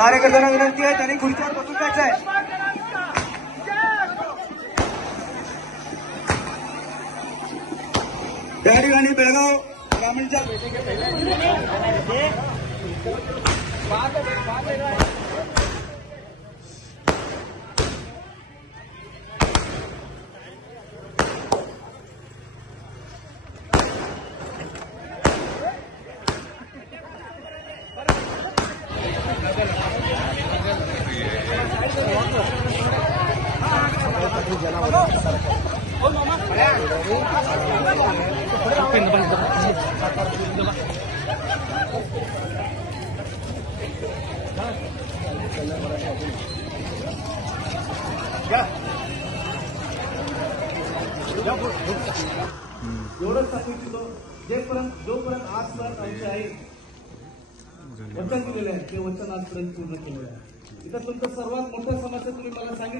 कार्यकर्त्यांना विनंती आहे त्यांनी खुर्चीवर बसून जायचं आहे. त्या ठिकाणी बेळगाव ग्रामीणच्या एवढंच सांगू इच्छितो जोपर्यंत आजपर्यंत आमची आई वचन दिलेलं आहे ते वचन आजपर्यंत पूर्ण केलेलं आहे. इथं तुमचं सर्वात मोठं समस्या तुम्ही मला सांगितलं.